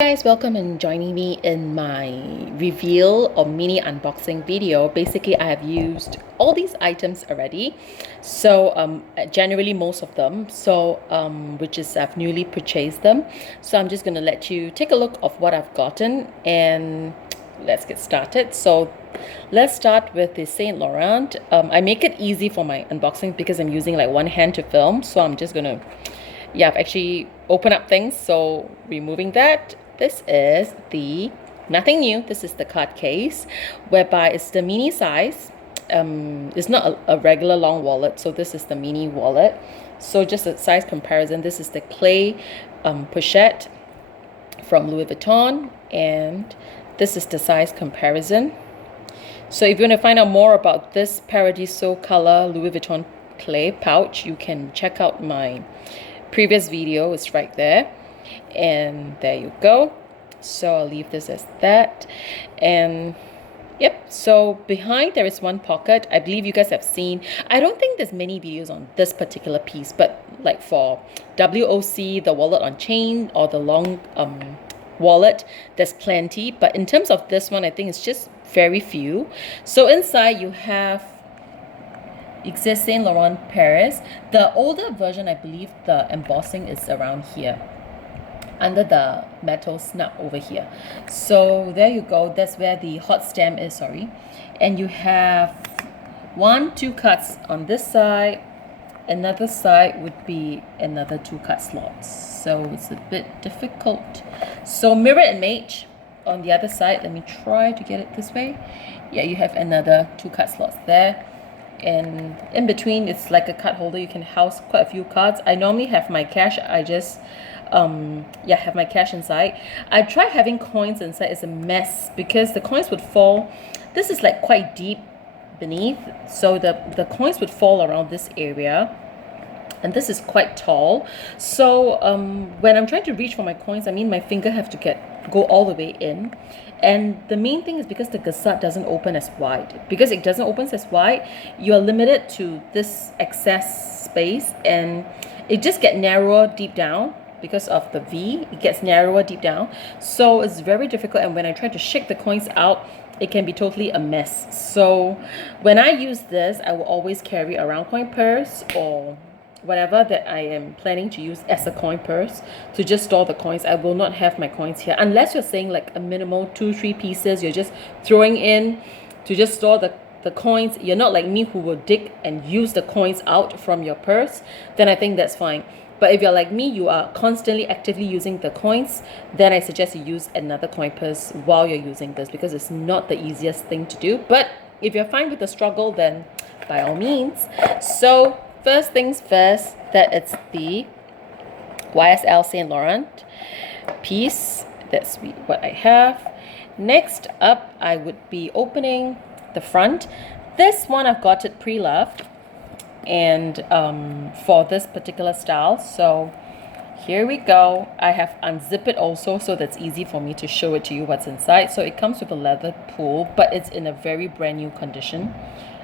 Guys, welcome and joining me in my reveal or mini unboxing video. Basically, I have used all these items already, so generally most of them, which is I've newly purchased them. So I'm just gonna let you take a look of what I've gotten and let's get started. So let's start with the Saint Laurent. I make it easy for my unboxing because I'm using like one hand to film, so I'm just gonna I've actually opened up things. So removing that, this is nothing new. This is the card case, whereby it's the mini size. It's not a regular long wallet, so this is the mini wallet. So just a size comparison, this is the Cles pochette from Louis Vuitton, and this is the size comparison. So if you want to find out more about this Paradiso color Louis Vuitton Cles pouch, you can check out my previous video. Is right there, and there you go. So I'll leave this as that. And yep, so behind there is one pocket. I believe you guys have seen, I don't think there's many videos on this particular piece, but like for WOC, the wallet on chain, or the long wallet, there's plenty. But in terms of this one, I think it's just very few. So inside you have exists Saint Laurent Paris. The older version, I believe the embossing is around here under the metal snap over here. So there you go, that's where the hot stamp is, sorry. And you have two cuts on this side, another side would be another 2 cut slots, so it's a bit difficult. So mirror image on the other side, let me try to get it this way. Yeah, you have another 2 cut slots there, and in between it's like a card holder. You can house quite a few cards. I normally have my cash. I just have my cash inside. I tried having coins inside. It's a mess because the coins would fall. This is like quite deep beneath, so the coins would fall around this area, and this is quite tall. So when I'm trying to reach for my coins, I mean my finger have to go all the way in. And the main thing is because the gusset doesn't open as wide. Because it doesn't open as wide, you are limited to this excess space, and it just gets narrower deep down because of the V. It gets narrower deep down, so it's very difficult. And when I try to shake the coins out, it can be totally a mess. So when I use this, I will always carry a round coin purse or whatever that I am planning to use as a coin purse to just store the coins. I will not have my coins here unless you're saying like a minimal 2-3 pieces you're just throwing in to just store the coins. You're not like me who will dig and use the coins out from your purse, then I think that's fine. But if you're like me, you are constantly actively using the coins, then I suggest you use another coin purse while you're using this, because it's not the easiest thing to do. But if you're fine with the struggle, then by all means. So first things first, that it's the YSL Saint Laurent piece. That's what I have. Next up, I would be opening the front. This one I've got it pre-loved, and for this particular style. So here we go. I have unzipped it also, so that's easy for me to show it to you what's inside. So it comes with a leather pull, but it's in a very brand new condition,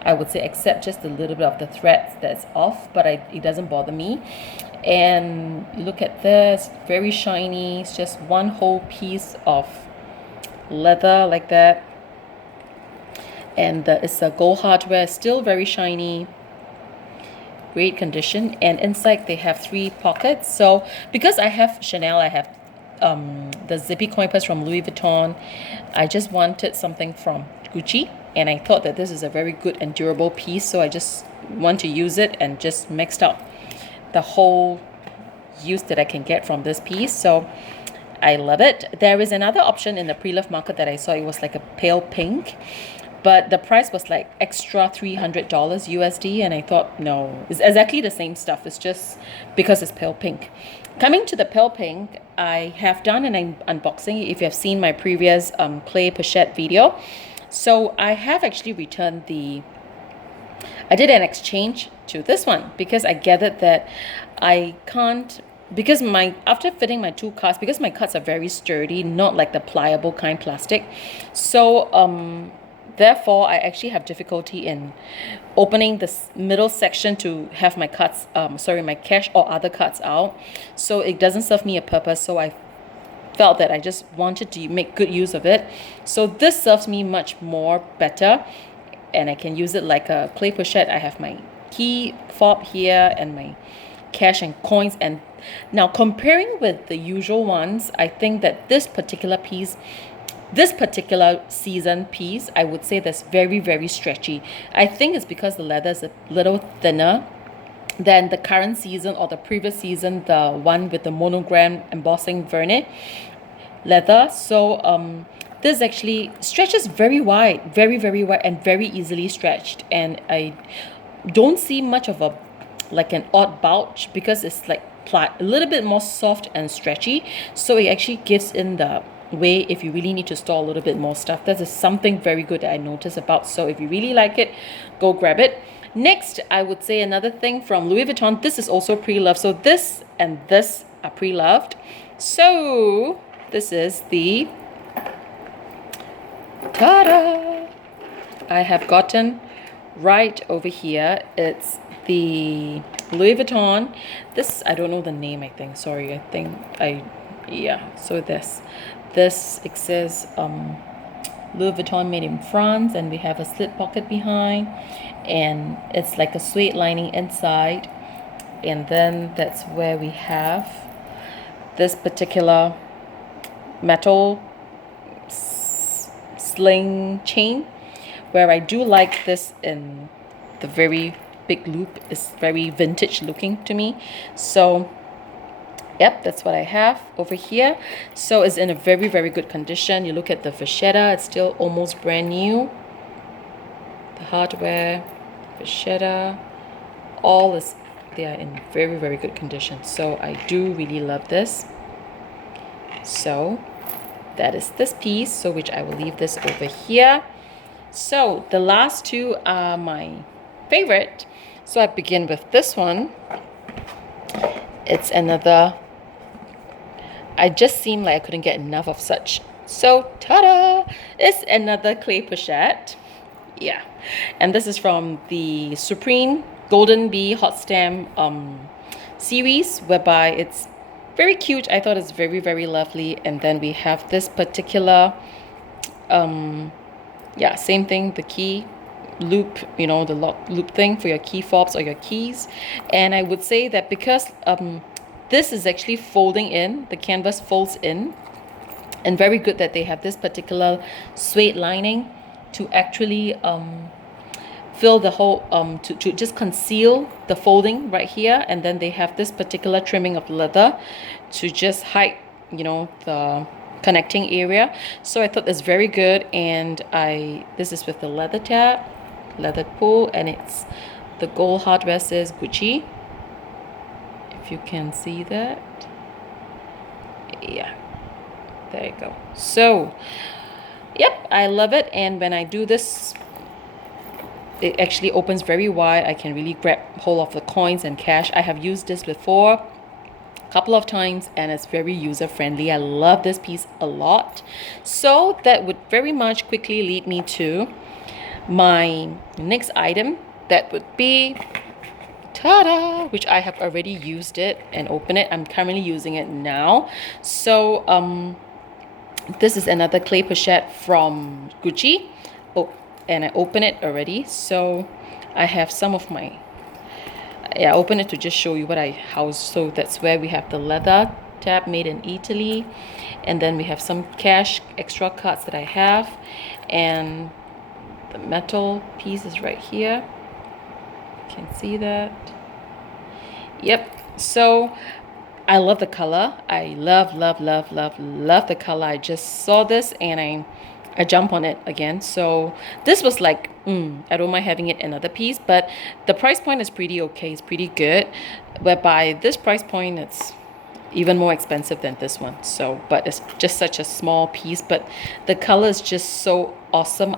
I would say, except just a little bit of the threads that's off, but it doesn't bother me. And look at this, very shiny. It's just one whole piece of leather like that, and it's a gold hardware, still very shiny, great condition. And inside they have 3 pockets. So because I have Chanel, I have the zippy coin purse from Louis Vuitton, I just wanted something from Gucci, and I thought that this is a very good and durable piece, so I just want to use it and just mixed out the whole use that I can get from this piece. So I love it. There is another option in the pre-loved market that I saw. It was like a pale pink, but the price was like extra $300 USD, and I thought, no, it's exactly the same stuff. It's just because it's pale pink. Coming to the pale pink, I have done an unboxing if you have seen my previous Cles pochette video. So I have actually returned I did an exchange to this one because I gathered that I can't, because after fitting my 2 cards, because my cards are very sturdy, not like the pliable kind plastic, so therefore I actually have difficulty in opening this middle section to have my cards, my cash or other cards out. So it doesn't serve me a purpose. So I felt that I just wanted to make good use of it. So this serves me much more better, and I can use it like a clay pochette. I have my key fob here and my cash and coins. And now comparing with the usual ones, I think that this particular season piece, I would say that's very, very stretchy. I think it's because the leather is a little thinner than the current season or the previous season, the one with the monogram embossing vernis leather. So this actually stretches very wide, very, very wide, and very easily stretched. And I don't see much of a like an odd bulge because it's like a little bit more soft and stretchy. So it actually gives in the way if you really need to store a little bit more stuff. That is something very good that I noticed about. So if you really like it, go grab it. Next, I would say another thing from Louis Vuitton. This is also pre-loved. So this and this are pre-loved. So this is the ta-da! I have gotten right over here. It's the Louis Vuitton. This, I don't know the name, I think. Sorry, yeah. So this it says Louis Vuitton made in France, and we have a slit pocket behind, and it's like a suede lining inside. And then that's where we have this particular metal sling chain, where I do like this in the very big loop. It's very vintage looking to me. So yep, that's what I have over here. So it's in a very, very good condition. You look at the vachetta, it's still almost brand new. The hardware, vachetta, they are in very, very good condition. So I do really love this. So that is this piece, so which I will leave this over here. So the last two are my favorite. So I begin with this one. It's another, I just seemed like I couldn't get enough of such. So ta-da! It's another clay pochette. Yeah. And this is from the Supreme Golden Bee Hot Stamp series, whereby it's very cute. I thought it's very, very lovely. And then we have this particular yeah, same thing, the key loop, you know, the lock loop thing for your key fobs or your keys. And I would say that because this is actually folding in, the canvas folds in, and very good that they have this particular suede lining to actually fill the whole to just conceal the folding right here. And then they have this particular trimming of leather to just hide, you know, the connecting area. So I thought that's very good. And this is with the leather tab, leather pull, and it's the gold hardware says Gucci, if you can see that. Yeah, there you go. So yep, I love it. And when I do this, it actually opens very wide. I can really grab hold of the coins and cash. I have used this before a couple of times, and it's very user friendly. I love this piece a lot. So that would very much quickly lead me to my next item. That would be ta-da, which I have already used it and opened it. I'm currently using it now. So this is another clay pochette from Gucci. Oh, and I opened it already. So I have some of my, yeah, I opened it to just show you what I housed. So that's where we have the leather tab made in Italy, and then we have some cash extra cards that I have, and the metal piece is right here. You can see that. Yep. So I love the color. I love the color. I just saw this and I jump on it again. So this was like, I don't mind having it another piece, but the price point is pretty okay. It's pretty good. Whereby this price point, it's even more expensive than this one. So, but it's just such a small piece, but the color is just so awesome.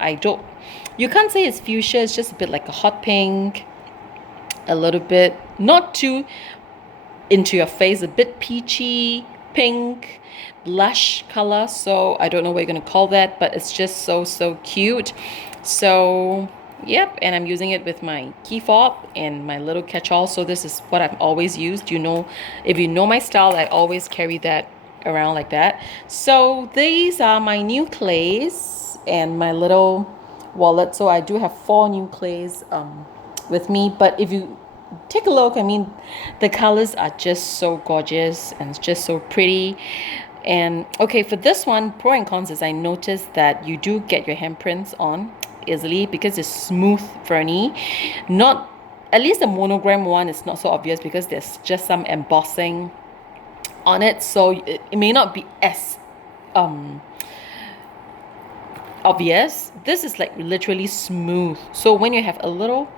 You can't say it's fuchsia. It's just a bit like a hot pink, a little bit, not too into your face, a bit peachy, pink, blush color. So I don't know what you're gonna call that, but it's just so cute. So yep, and I'm using it with my key fob and my little catch-all. So this is what I've always used. You know, if you know my style, I always carry that around like that. So these are my new clays and my little wallet. So I do have 4 new clays with me. But if you take a look, I mean, the colors are just so gorgeous and it's just so pretty. And okay, for this one, pro and cons is I noticed that you do get your handprints on easily because it's smooth verni. Not, at least the monogram one is not so obvious because there's just some embossing on it, so it may not be as obvious. This is like literally smooth, so when you have a little,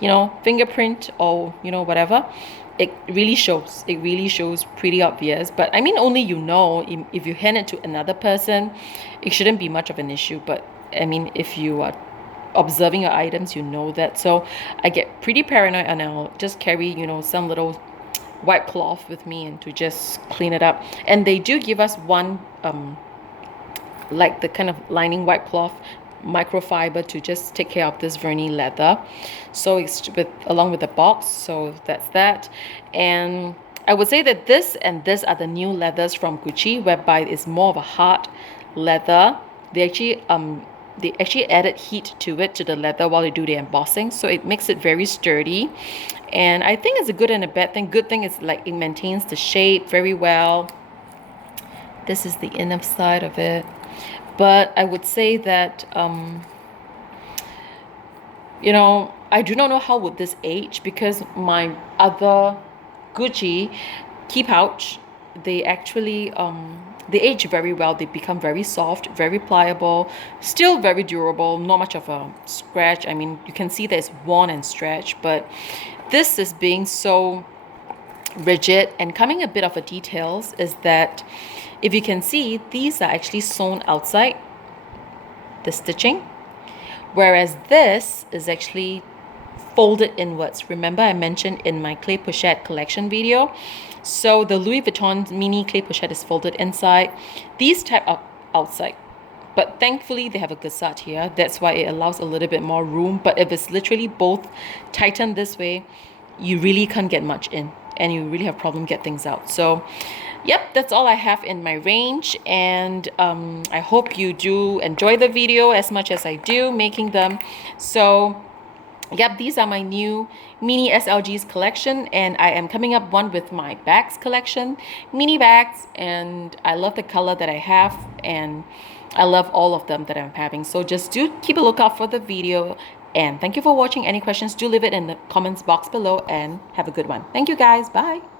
you know, fingerprint or, you know, whatever, it really shows. It really shows pretty obvious. But I mean, only you know. If you hand it to another person, it shouldn't be much of an issue. But I mean, if you are observing your items, you know that. So I get pretty paranoid and I'll just carry, you know, some little white cloth with me and to just clean it up. And they do give us one like the kind of lining white cloth microfiber to just take care of this verni leather. So it's with along with the box. So that's that. And I would say that this and this are the new leathers from Gucci, whereby it's more of a hard leather. They actually added heat to it, to the leather, while they do the embossing, so it makes it very sturdy. And I think it's a good and a bad thing. Good thing is like it maintains the shape very well. This is the inner side of it. But I would say that you know, I do not know how would this age, because my other Gucci key pouch, they actually they age very well. They become very soft, very pliable, still very durable, not much of a scratch. I mean, you can see that it's worn and stretched, but this is being so rigid. And coming a bit of a details is that if you can see, these are actually sewn outside, the stitching, whereas this is actually folded inwards. Remember I mentioned in my clay pochette collection video, so the Louis Vuitton mini clay pochette is folded inside, these type are outside. But thankfully they have a gusset here, that's why it allows a little bit more room. But if it's literally both tightened this way, you really can't get much in and you really have problem get things out. So yep, that's all I have in my range. And I hope you do enjoy the video as much as I do making them. So yep, these are my new mini SLG's collection, and I am coming up one with my bags collection, mini bags, and I love the color that I have, and I love all of them that I'm having. So just do keep a lookout for the video, and thank you for watching. Any questions, do leave it in the comments box below, and have a good one. Thank you guys. Bye.